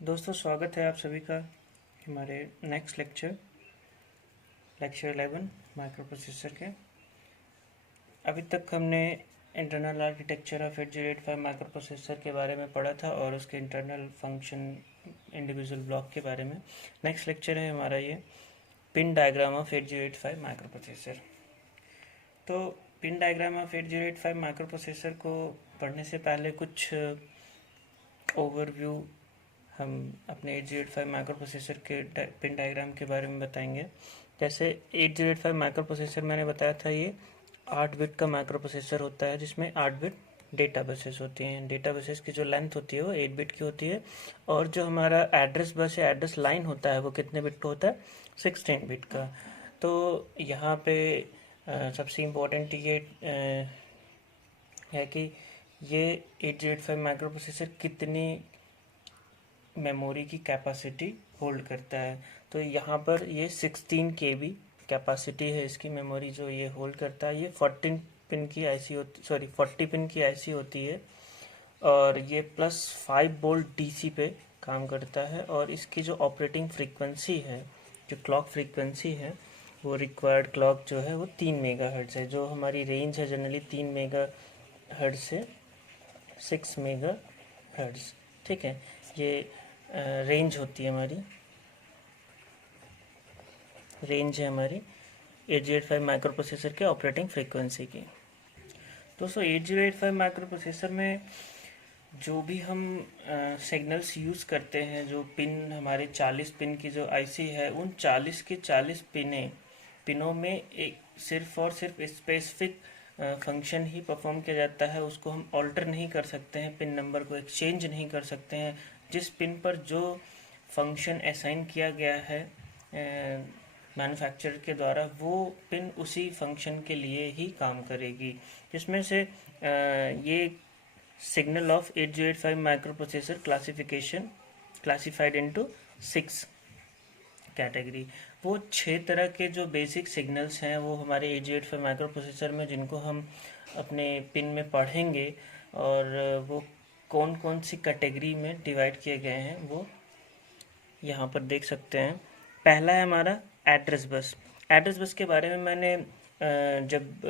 दोस्तों, स्वागत है आप सभी का हमारे नेक्स्ट लेक्चर 11 माइक्रो प्रोसेसर के। अभी तक हमने internal architecture of 8085 microprocessor के बारे में पढ़ा था और उसके इंटरनल फंक्शन इंडिविजुअल ब्लॉक के बारे में। नेक्स्ट लेक्चर है हमारा ये pin diagram of 8085 microprocessor. तो pin diagram of 8085 microprocessor को पढ़ने से पहले कुछ ओवरव्यू हम अपने 8085 माइक्रो प्रोसेसर के पिन डायग्राम के बारे में बताएंगे। जैसे 8085 माइक्रो प्रोसेसर मैंने बताया था, ये 8 बिट का माइक्रो प्रोसेसर होता है जिसमें 8 बिट डेटा बसेस होती हैं। डेटा बसेस की जो लेंथ होती है वो 8 बिट की होती है, और जो हमारा एड्रेस बस या एड्रेस लाइन होता है वो कितने बिट का होता है? 16 बिट का। तो यहाँ पे सबसे इम्पोर्टेंट ये है कि ये 8085 माइक्रो प्रोसेसर कितनी मेमोरी की कैपेसिटी होल्ड करता है। तो यहाँ पर ये 16 KB कैपेसिटी है इसकी मेमोरी जो ये होल्ड करता है। ये 14 पिन की आईसी होती 40 पिन की आईसी होती है, और ये +5 वोल्ट डीसी पे काम करता है। और इसकी जो ऑपरेटिंग फ्रीक्वेंसी है, जो क्लॉक फ्रीक्वेंसी है, वो रिक्वायर्ड क्लॉक जो है वो 3 मेगाहर्ट्ज़ है। जो हमारी रेंज है जनरली 3 मेगाहर्ट्ज़ से 6 मेगाहर्ट्ज़, ठीक है। ये रेंज होती है हमारी, रेंज है हमारी 8085 माइक्रो प्रोसेसर के ऑपरेटिंग फ्रीक्वेंसी की। दोस्तों, 8085 माइक्रो प्रोसेसर में जो भी हम सिग्नल्स यूज़ करते हैं, जो पिन हमारे 40 पिन की जो आईसी है, उन 40 के 40 पिनों में एक सिर्फ और सिर्फ स्पेसिफिक फंक्शन ही परफॉर्म किया जाता है। उसको हम ऑल्टर नहीं कर सकते हैं, पिन नंबर को एक्सचेंज नहीं कर सकते हैं। जिस पिन पर जो फंक्शन असाइन किया गया है मैन्युफैक्चरर के द्वारा, वो पिन उसी फंक्शन के लिए ही काम करेगी। जिसमें से ये signal of 8085 micro processor classified into 6 category. वो 6 तरह के जो बेसिक सिग्नल्स हैं वो हमारे 8085 माइक्रो प्रोसेसर में, जिनको हम अपने पिन में पढ़ेंगे, और वो कौन कौन सी कैटेगरी में डिवाइड किए गए हैं वो यहाँ पर देख सकते हैं। पहला है हमारा एड्रेस बस। एड्रेस बस के बारे में मैंने जब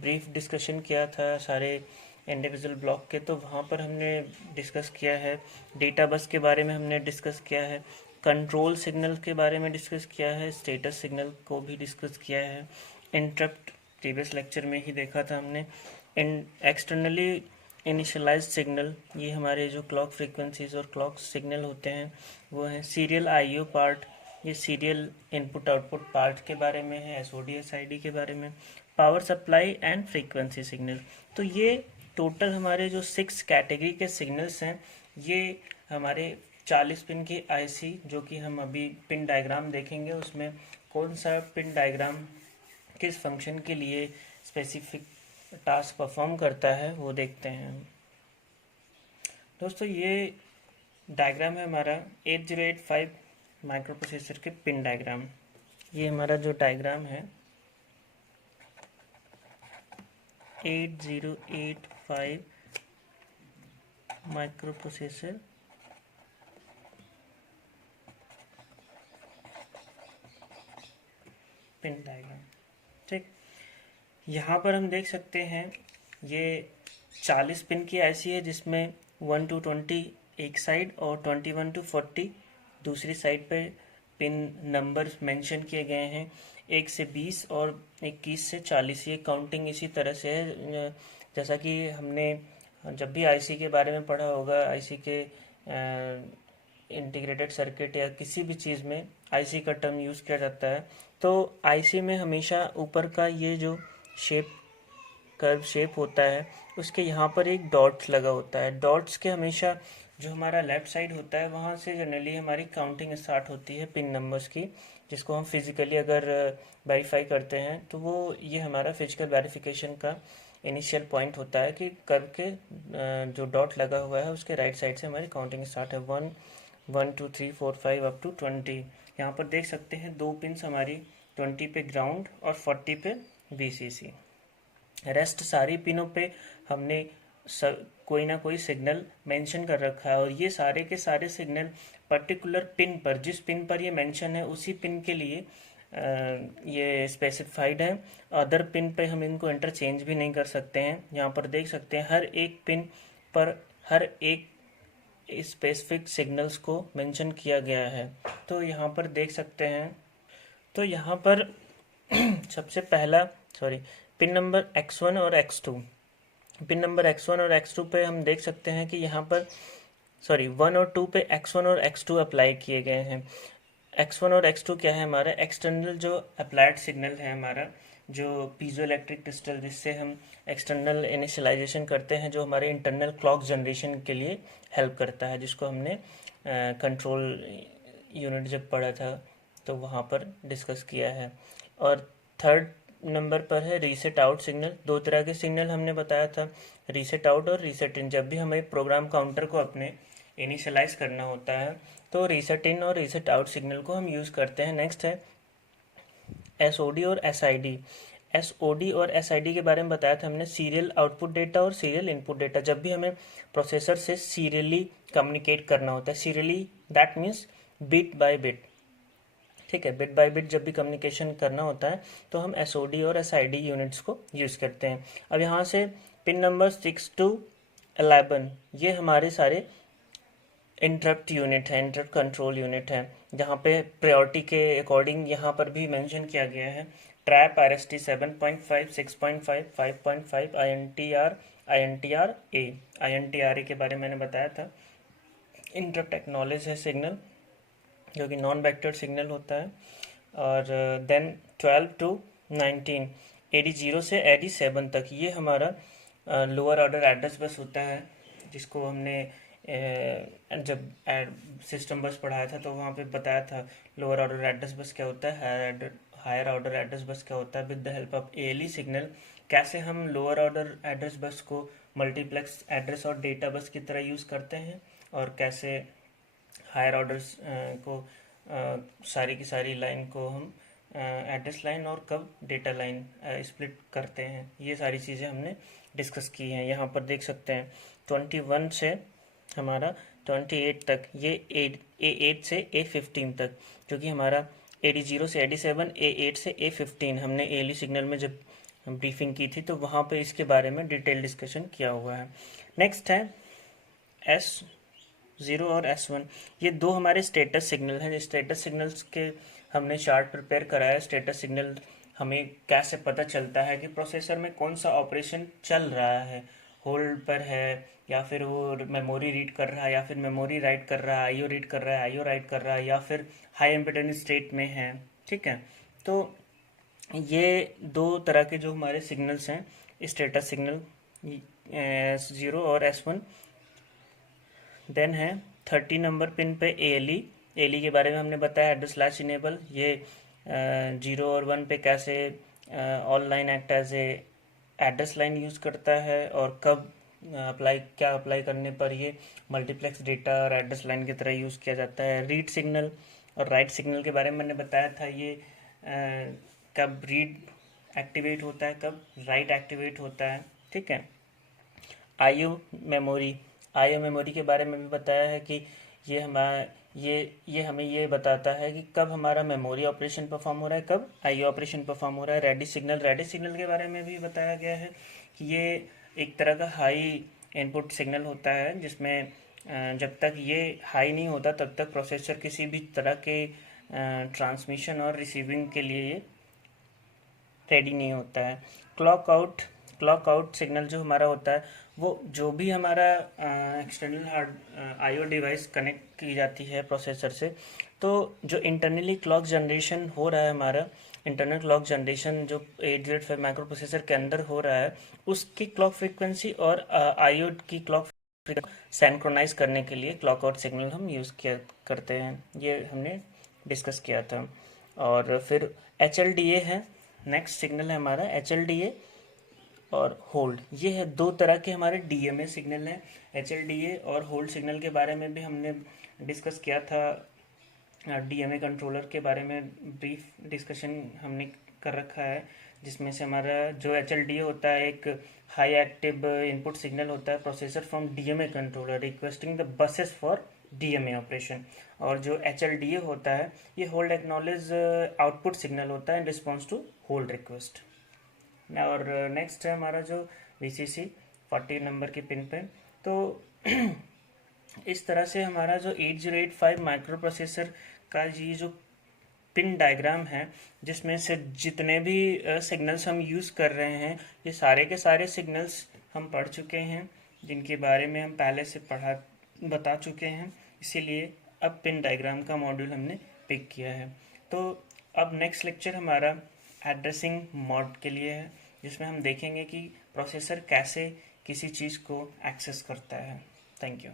ब्रीफ डिस्कशन किया था सारे इंडिविजुअल ब्लॉक के, तो वहाँ पर हमने डिस्कस किया है। डेटा बस के बारे में हमने डिस्कस किया है, कंट्रोल सिग्नल के बारे में डिस्कस किया है, स्टेटस सिग्नल को भी डिस्कस किया है, इंटरप्ट प्रीवियस लेक्चर में ही देखा था हमने। एक्सटर्नली इनिशियलाइज सिग्नल, ये हमारे जो क्लॉक फ्रीक्वेंसीज और क्लॉक सिग्नल होते हैं वो हैं। सीरियल आईओ पार्ट, ये सीरियल इनपुट आउटपुट पार्ट के बारे में है, एसओडी एसआईडी के बारे में। Power supply and frequency signal. तो ये टोटल हमारे जो 6 कैटेगरी के सिग्नल्स हैं, ये हमारे 40 पिन की आईसी, जो कि हम अभी पिन डायग्राम देखेंगे, उसमें कौन सा पिन डायग्राम किस फंक्शन के लिए स्पेसिफिक टास्क परफॉर्म करता है वो देखते हैं। दोस्तों, ये डायग्राम है हमारा 8085 माइक्रो प्रोसेसर के पिन डायग्राम। ये हमारा जो डायग्राम है 8085 माइक्रो प्रोसेसर पिन डायग्राम, ठीक। यहाँ पर हम देख सकते हैं ये 40 पिन की आईसी है, जिसमें 1 to 20 एक साइड और 21 to 40 दूसरी साइड पे पिन नंबर मेंशन किए गए हैं। 1 से 20 और 21 से 40, ये काउंटिंग इसी तरह से है जैसा कि हमने जब भी आईसी के बारे में पढ़ा होगा। आईसी के इंटीग्रेटेड सर्किट या किसी भी चीज़ में आईसी का टर्म यूज़ किया जाता है। तो आईसी में हमेशा ऊपर का ये जो कर्व शेप होता है, उसके यहाँ पर एक डॉट लगा होता है। डॉट्स के हमेशा जो हमारा लेफ्ट साइड होता है, वहाँ से जनरली हमारी काउंटिंग स्टार्ट होती है पिन नंबर्स की, जिसको हम फिजिकली अगर वेरीफाई करते हैं तो वो ये हमारा फिजिकल वेरिफिकेशन का इनिशियल पॉइंट होता है कि कर्व के जो डॉट लगा हुआ है उसके राइट साइड से हमारी काउंटिंग स्टार्ट है। 1 1 2 3 4 5 अप टू 20। यहाँ पर देख सकते हैं 2 पिन्स हमारी 20 पे ग्राउंड और 40 पे VCC। रेस्ट सारी पिनों पे हमने कोई ना कोई सिग्नल मेंशन कर रखा है, और ये सारे के सारे सिग्नल पर्टिकुलर पिन पर, जिस पिन पर ये मेंशन है उसी पिन के लिए ये स्पेसिफाइड है। अदर पिन पे हम इनको इंटरचेंज भी नहीं कर सकते हैं। यहाँ पर देख सकते हैं हर एक पिन पर हर एक स्पेसिफिक सिग्नल्स को मेंशन किया गया है। तो यहाँ पर देख सकते हैं, तो यहाँ पर सबसे पहला पिन नंबर x1 और x2, पिन नंबर x1 और x2 पे हम देख सकते हैं कि यहाँ पर 1 और 2 पे x1 और x2 अप्लाई किए गए हैं। x1 और x2 क्या है, हमारा एक्सटर्नल जो अप्लाइड सिग्नल है, हमारा जो पीजो इलेक्ट्रिक क्रिस्टल, जिससे हम एक्सटर्नल इनिशियलाइजेशन करते हैं, जो हमारे इंटरनल क्लॉक जनरेशन के लिए हेल्प करता है, जिसको हमने कंट्रोल यूनिट जब पढ़ा था तो वहाँ पर डिस्कस किया है। और थर्ड नंबर पर है रीसेट आउट सिग्नल। दो तरह के सिग्नल हमने बताया था, रीसेट आउट और रीसेट इन। जब भी हमें प्रोग्राम काउंटर को अपने इनिशियलाइज करना होता है तो रीसेट इन और रीसेट आउट सिग्नल को हम यूज़ करते हैं। नेक्स्ट है एसओडी और एसआईडी। एसओडी और एसआईडी के बारे में बताया था हमने, सीरियल आउटपुट डेटा और सीरियल इनपुट डेटा। जब भी हमें प्रोसेसर से सीरियली कम्युनिकेट करना होता है, serially that means bit by bit, ठीक है, बिट बाय बिट जब भी कम्युनिकेशन करना होता है तो हम एसओडी और एसआईडी यूनिट्स को यूज़ करते हैं। अब यहाँ से पिन नंबर 6 to 11 ये हमारे सारे इंटरप्ट यूनिट है, इंटरप्ट कंट्रोल यूनिट है, जहाँ पे प्रायोरिटी के अकॉर्डिंग यहाँ पर भी मेंशन किया गया है। ट्रैप, आरएसटी 7.5, 6.5, 5.5, आईएनटीआर, आईएनटीआरए के बारे में मैंने बताया था। इंटरप्ट एक्नॉलेज है सिग्नल, जो कि नॉन वेक्टर सिग्नल होता है। और देन 12 to 19 AD0 से AD7 तक ये हमारा लोअर ऑर्डर एड्रेस बस होता है, जिसको हमने जब सिस्टम बस पढ़ाया था तो वहाँ पे बताया था लोअर ऑर्डर एड्रेस बस क्या होता है, हायर ऑर्डर एड्रेस बस क्या होता है। With the help of ALE signal कैसे हम लोअर ऑर्डर एड्रेस बस को मल्टीप्लेक्स एड्रेस और डेटा बस की तरह यूज़ करते हैं, और कैसे हायर ऑर्डर्स को सारी की सारी लाइन को हम एड्रेस लाइन और कब डेटा लाइन स्प्लिट करते हैं, ये सारी चीज़ें हमने डिस्कस की हैं। यहाँ पर देख सकते हैं 21 से हमारा 28 तक, ये A8 से A15 तक, जो कि हमारा AD0 से AD7, A8 से A15 हमने एएलई सिग्नल में जब ब्रीफिंग की थी तो वहाँ पे इसके बारे में डिटेल डिस्कशन किया हुआ है। नेक्स्ट है S0 और S1, ये दो हमारे स्टेटस सिग्नल हैं। स्टेटस सिग्नल्स के हमने चार्ट प्रिपेयर कराया। स्टेटस सिग्नल हमें कैसे पता चलता है कि प्रोसेसर में कौन सा ऑपरेशन चल रहा है, होल्ड पर है, या फिर वो मेमोरी रीड कर रहा है, या फिर मेमोरी राइट कर रहा है, आईओ रीड कर रहा है, आईओ राइट कर रहा है, या फिर हाई इम्पीडेंस स्टेट में है, ठीक है। तो ये दो तरह के जो हमारे सिग्नल्स हैं, स्टेटस सिग्नल S0 और S1। देन है 30 नंबर पिन पे एएलई के बारे में हमने बताया, एड्रेस लैच इनेबल। ये 0 और 1 पे कैसे all line act as a address line use करता है, और कब अप्लाई करने पर ये मल्टीप्लेक्स डेटा और एड्रेस लाइन की तरह यूज़ किया जाता है। रीड सिग्नल और राइट सिग्नल के बारे में मैंने बताया था, ये कब रीड एक्टिवेट होता है, कब राइट एक्टिवेट होता है, ठीक है। आईओ मेमोरी के बारे में भी बताया है कि ये हमें ये बताता है कि कब हमारा मेमोरी ऑपरेशन परफॉर्म हो रहा है, कब आईओ ऑपरेशन परफॉर्म हो रहा है। रेडिस सिग्नल के बारे में भी बताया गया है कि ये एक तरह का हाई इनपुट सिग्नल होता है, जिसमें जब तक ये हाई नहीं होता तब तक प्रोसेसर किसी भी तरह के ट्रांसमिशन और रिसीविंग के लिए ये रेडी नहीं होता है। क्लॉक आउट सिग्नल जो हमारा होता है, वो जो भी हमारा external hard IO device connect की जाती है प्रोसेसर से, तो जो इंटरनली क्लॉक जनरेशन हो रहा है, हमारा इंटरनल क्लॉक जनरेशन जो 805 माइक्रो प्रोसेसर के अंदर हो रहा है, उसकी क्लॉक फ्रीक्वेंसी और आईओ की क्लॉक सैंक्रोनाइज करने के लिए क्लॉक आउट सिग्नल हम यूज़ करते हैं। ये हमने डिस्कस किया था। और फिर HLDA है, नेक्स्ट सिग्नल है हमारा HLDA और होल्ड। ये है दो तरह के हमारे DMA सिग्नल हैं। HLDA और होल्ड सिग्नल के बारे में भी हमने डिस्कस किया था। DMA कंट्रोलर के बारे में ब्रीफ डिस्कशन हमने कर रखा है। जिसमें से हमारा जो HLDA होता है एक हाई एक्टिव इनपुट सिग्नल होता है processor from DMA controller requesting the buses for DMA operation. और जो HLDA होता है ये होल्ड एक्नॉलेज आउटपुट सिग्नल होता है in response to hold request. और नेक्स्ट है हमारा जो VCC 40 नंबर की पिन पे। तो इस तरह से हमारा जो 8085 माइक्रो प्रोसेसर का ये जो पिन डायग्राम है, जिसमें से जितने भी सिग्नल्स हम यूज़ कर रहे हैं ये सारे के सारे सिग्नल्स हम पढ़ चुके हैं, जिनके बारे में हम पहले से बता चुके हैं। इसीलिए अब पिन डायग्राम का मॉड्यूल हमने पिक किया है। तो अब नेक्स्ट लेक्चर हमारा एड्रेसिंग मॉड के लिए है, जिसमें हम देखेंगे कि प्रोसेसर कैसे किसी चीज़ को एक्सेस करता है। Thank you.